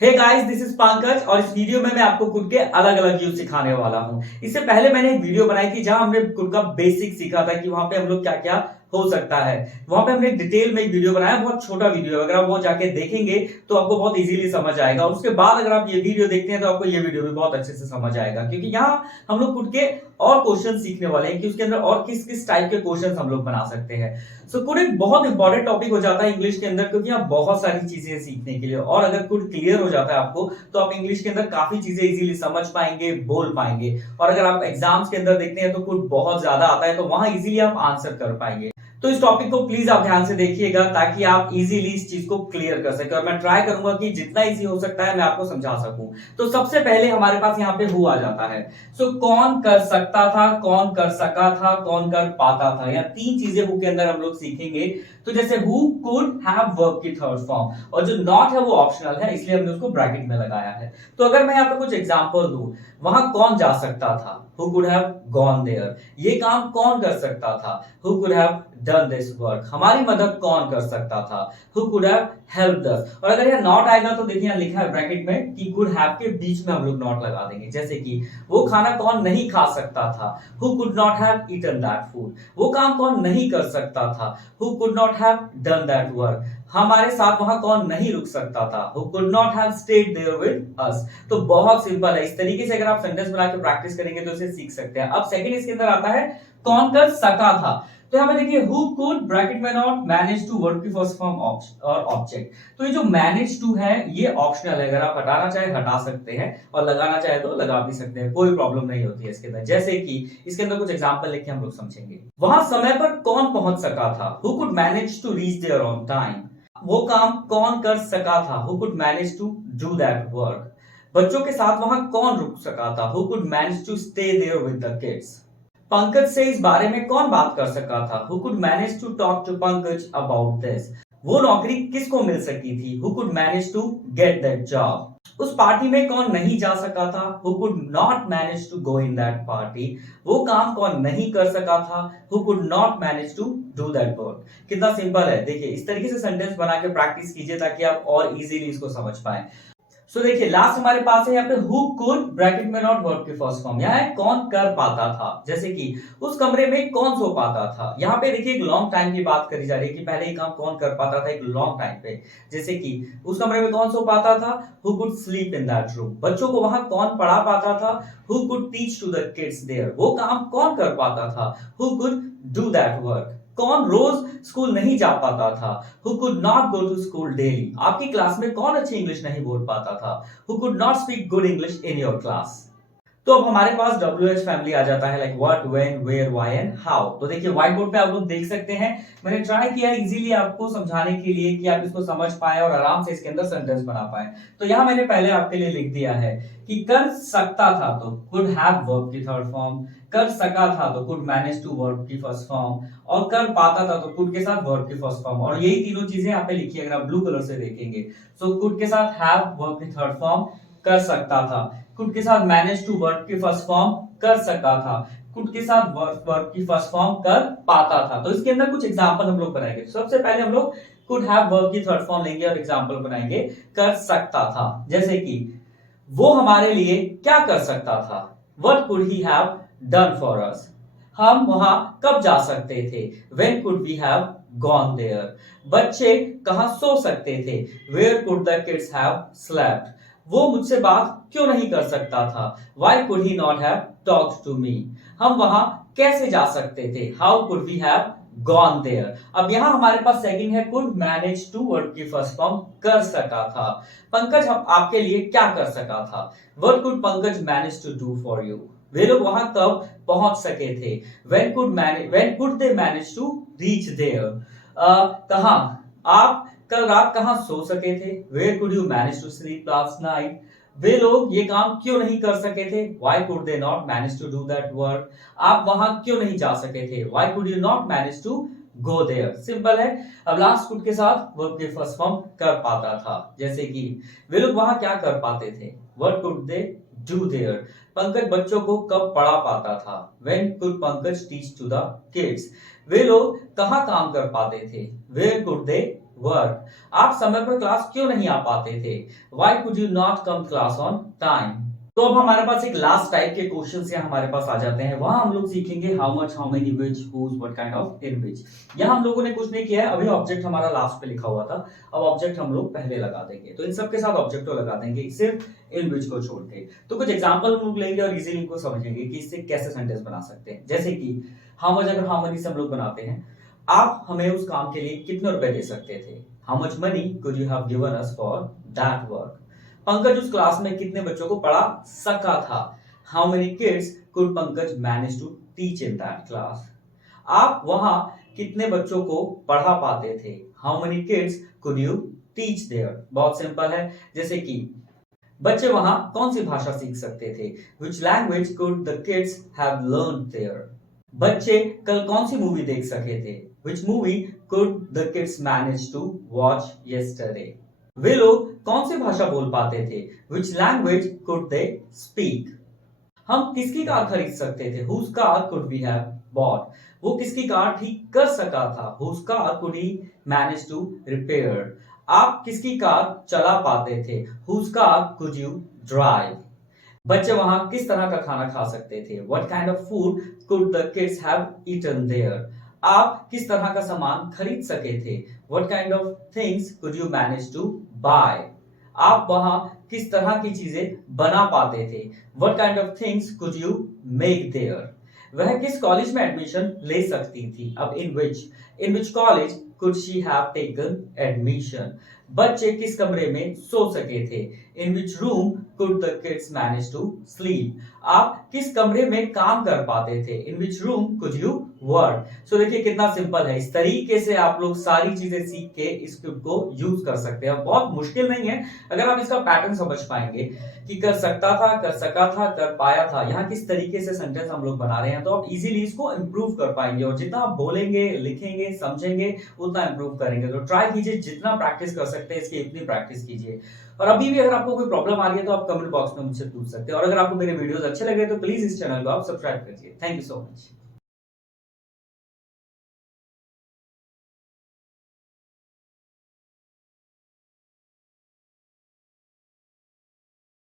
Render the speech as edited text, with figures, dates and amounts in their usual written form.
Hey guys, this is Pankaj और इस video में मैं आपको कुड के अलग अलग यूज सिखाने वाला हूं। इससे पहले मैंने एक वीडियो बनाई थी जहां हमने कुड का बेसिक सीखा था कि वहां पे हम लोग क्या क्या हो सकता है। वहां पे हमने एक डिटेल में एक वीडियो बनाया, बहुत छोटा वीडियो है। अगर आप वो जाके देखेंगे तो आपको बहुत इजीली समझ आएगा। और उसके बाद अगर आप ये वीडियो देखते हैं तो आपको ये वीडियो भी बहुत अच्छे से समझ आएगा, क्योंकि यहाँ हम लोग कुड के और क्वेश्चन सीखने वाले हैं कि उसके अंदर और किस किस टाइप के क्वेश्चन हम लोग बना सकते हैं। सो कुड एक बहुत इंपॉर्टेंट टॉपिक हो जाता है इंग्लिश के अंदर, क्योंकि यहाँ बहुत सारी चीजें सीखने के लिए। और अगर कुड क्लियर हो जाता है आपको तो आप इंग्लिश के अंदर काफी चीजें इजीली समझ पाएंगे, बोल पाएंगे। और अगर आप एग्जाम्स के अंदर देखते हैं तो कुड बहुत ज्यादा आता है, तो वहां इजीली आप आंसर कर पाएंगे। तो इस टॉपिक को प्लीज आप ध्यान से देखिएगा ताकि आप इजीली इस चीज को क्लियर कर सके। और मैं ट्राई करूंगा कि जितना इजी हो सकता है मैं आपको समझा सकूं। तो सबसे पहले हमारे पास यहाँ पे हु आ जाता है। सो कौन कर सकता था, कौन कर सका था, कौन कर पाता था, या तीन चीजें हु के अंदर हम लोग सीखेंगे। तो जैसे हु कुड हैव वर्ब की थर्ड फॉर्म, और जो नॉट है वो ऑप्शनल है, इसलिए हमने उसको ब्रैकेट में लगाया है। तो अगर मैं यहाँ पे कुछ एग्जांपल दूं, वहां कौन जा सकता था, who could have gone there. ये काम कौन कर सकता था, who could have done this work. हमारी मदद कौन कर सकता था, who could have helped us. और अगर यह नॉट आएगा तो देखिए लिखा है ब्रैकेट में कि कुड हैव के बीच में हम लोग नॉट लगा देंगे। जैसे कि वो खाना कौन नहीं खा सकता था, who could not have eaten that food. वो काम कौन नहीं कर सकता था, who could not have done that work. हमारे साथ वहां कौन नहीं रुक सकता था, who could not have stayed there with us. तो बहुत सिंपल है। इस तरीके से अगर आप सेंटेंस बना के प्रैक्टिस करेंगे तो इसे सीख सकते हैं। अब सेकंड इसके अंदर आता है कौन कर सका था। तो यहां पे देखिए हु कुड ब्रैकेट में नॉट मैनेज टू वर्क की फर्स्ट फॉर्म और ऑब्जेक्ट। तो ये जो मैनेज टू है ये ऑप्शनल है। अगर आप हटाना चाहे हटा सकते हैं और लगाना चाहे तो लगा भी सकते हैं, कोई प्रॉब्लम नहीं होती है इसके अंदर। जैसे कि इसके अंदर कुछ एग्जांपल लेके हम लोग समझेंगे। वहां समय पर कौन पहुंच सका था, who could manage to reach there on time. वो काम कौन कर सका था, who could manage to do that work. बच्चों के साथ वहां कौन रुक सका था, who could manage to stay there with the kids. Pankaj से इस बारे में कौन बात कर सका था, who could manage to talk to Pankaj about this. वो नौकरी किसको मिल सकी थी, who could manage to get that job. उस पार्टी में कौन नहीं जा सका था, who could not manage to go in that party. वो काम कौन नहीं कर सका था, who could not manage to do that work. कितना सिंपल है। देखिए इस तरीके से सेंटेंस बना के प्रैक्टिस कीजिए ताकि आप और इजीली इसको समझ पाए। सो देखिए लास्ट हमारे पास है यहाँ पे हु कुड ब्रैकेट में नॉट वर्ब की फर्स्ट फॉर्म। यहाँ है कौन कर पाता था। जैसे कि उस कमरे में कौन सो पाता था। यहाँ पे देखिए एक लॉन्ग टाइम की बात करी जा रही है कि पहले ये काम कौन कर पाता था एक लॉन्ग टाइम पे। जैसे कि उस कमरे में कौन सो पाता था, who could sleep in that room. बच्चों को वहां कौन पढ़ा पाता था, who could teach to the kids there. वो काम कौन कर पाता था, who could do that work. कौन रोज स्कूल नहीं जा पाता था, who could not go to school daily. आपकी क्लास में कौन अच्छी इंग्लिश नहीं बोल पाता था, who could not speak good English in your class. तो अब हमारे पास WH फैमिली आ जाता है, like what, when, where, why and how. तो देखिए व्हाइट बोर्ड पे आप लोग देख सकते हैं। मैंने ट्राई किया इजीली आपको समझाने के लिए कि आप इसको समझ पाए और आराम से इसके अंदर सेंटेंस बना पाए। तो यहां मैंने पहले आपके लिए लिख दिया है कि कर सकता था तो कुड हैव वर्ब की थर्ड फॉर्म, कर सका था तो कुड मैनेज टू वर्ब की फर्स्ट फॉर्म, और कर पाता था तो कुड के साथ वर्ब की फर्स्ट फॉर्म। और यही तीनों चीजें यहाँ पे लिखी है, अगर आप ब्लू कलर से देखेंगे। सो कुड के साथ हैव वर्ब की थर्ड फॉर्म, कर सकता था। कुड के साथ मैनेज टू वर्ब की फर्स्ट फॉर्म, कर सका था। कुड के साथ वर्ब की फर्स्ट फॉर्म, कर पाता था। तो इसके अंदर कुछ एग्जांपल हम लोग बनाएंगे। सबसे पहले हम लोग कुड हैव वर्ब की थर्ड फॉर्म लेंगे और एग्जांपल बनाएंगे कर सकता था। जैसे कि वो हमारे लिए क्या कर सकता था, what could he have done for us. हम वहां कब जा सकते थे, when could we have gone there. बच्चे कहां सो सकते थे, where could the kids have slept. वो मुझसे बात क्यों नहीं कर सकता था, why could he not have talked to me. हम वहां कैसे जा सकते थे, how could we have gone there. अब यहां हमारे पास सेकंड है कुड मैनेज टू वर्ड की फर्स्ट फॉर्म, कर सका था। पंकज हम आपके लिए क्या कर सका था, what could Pankaj manage to do for you. वे लोग वहां कब पहुंच सके थे, when could they manage to reach there. कहां आप कल रात कहां सो सके थे, where could you manage to sleep last night. वे लोग ये काम क्यों नहीं कर सके थे, why could they not manage to do that work. आप वहां क्यों नहीं जा सके थे, why could you not manage to go there. Simple है। अब लास्ट कुड के साथ वर्ब के फर्स्ट फॉर्म कर पाता था। जैसे कि वे लोग वहां क्या कर पाते थे, what could they do there. Pankaj बच्चों को कब पढ़ा पाता था, when could Pankaj teach to the kids. वे लोग कहां काम कर पाते थे, वेयर कुड दे वर्क। आप समय पर क्लास क्यों नहीं आ पाते थे? Why could you not come class on time? तो अब हमारे पास एक लास्ट टाइप के क्वेश्चंस यहाँ हमारे पास आ जाते हैं। वहां हम लोग सीखेंगे how much, how many, which, whose, what kind of, in which. यहाँ हम लोगों ने कुछ नहीं किया है, अभी ऑब्जेक्ट हमारा लास्ट पे लिखा हुआ था, अब ऑब्जेक्ट हम लोग पहले लगा देंगे। तो इन सब के साथ ऑब्जेक्ट को लगा देंगे, सिर्फ इन व्हिच को छोड़ के। तो कुछ एग्जांपल हम लोग लेंगे और इजीली इनको समझेंगे कि इससे कैसे सेंटेंस बना सकते हैं। जैसे कि हाउ मच अगर हाउ मनी से हम लोग बनाते हैं, आप हमें उस काम के लिए कितने रुपए दे सकते थे? How much money could you have given us for that work? Pankaj उस क्लास में कितने बच्चों को पढ़ा सका था? How many kids could Pankaj manage to teach in that class? आप वहां कितने बच्चों को पढ़ा पाते थे? How many kids could you teach there? बहुत सिंपल है। जैसे कि बच्चे वहां कौन सी भाषा सीख सकते थे? Which language could the kids have learn there? बच्चे कल कौन सी मूवी देख सके थे? Which movie could the kids manage to watch yesterday? वे लोग कौन सी भाषा बोल पाते थे? Which language could they speak? हम किसकी कार खरीद सकते थे? Whose car could we have bought? वो किसकी कार ठीक कर सका था? Whose car could he manage to repair? आप किसकी कार चला पाते थे? Whose car could you drive? बच्चे वहां किस तरह का खाना खा सकते थे? What kind of food could the kids have eaten there? आप किस तरह का सामान खरीद सके थे? What kind of things could you manage to buy? आप वहां किस तरह की चीजें बना पाते थे? What kind of things could you make there? वह किस कॉलेज में एडमिशन ले सकती थी? अब in which college could she have taken admission? बच्चे किस कमरे में सो सके थे? In which room could the kids manage to sleep? आप किस कमरे में काम कर पाते थे? In which room could you work? So देखिए कितना सिंपल है। इस तरीके से आप लोग सारी चीजें सीख के इस स्क्रिप्ट को यूज कर सकते हैं। बहुत मुश्किल नहीं है अगर आप इसका पैटर्न समझ पाएंगे कि कर सकता था, कर सका था, कर पाया था, यहाँ किस तरीके से सेंटेंस हम लोग बना रहे हैं, तो आप इजीली इसको इंप्रूव कर पाएंगे। और जितना आप बोलेंगे, लिखेंगे, समझेंगे, उतना इंप्रूव करेंगे। तो ट्राई कीजिए, जितना प्रैक्टिस कर सकते हैं इसकी उतनी प्रैक्टिस कीजिए। और अभी भी अगर आपको कोई प्रॉब्लम आ रही है तो आप कमेंट बॉक्स में मुझसे पूछ सकते हैं। और अगर आपको मेरे वीडियोस अच्छे लगे तो प्लीज इस चैनल को आप सब्सक्राइब कीजिए। Thank you so much.